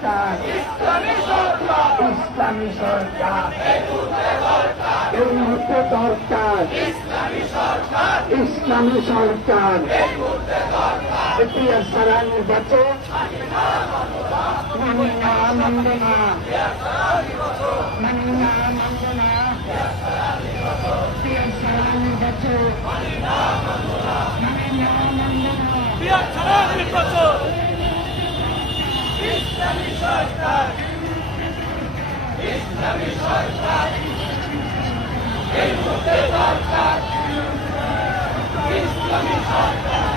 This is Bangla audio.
সরকার, ইসলামী সরকার, এই মুহূর্তে দরকার ইসলামী সরকার। ছাড়া নির্বাচন মানি না, মানব না, মানি না, মানব না। ছাড়া নির্বাচন মানি না, মানব না। ইসলামী সরকার, ইসলামী সরকার, এই মুহূর্তে দরকার ইসলামী সরকার।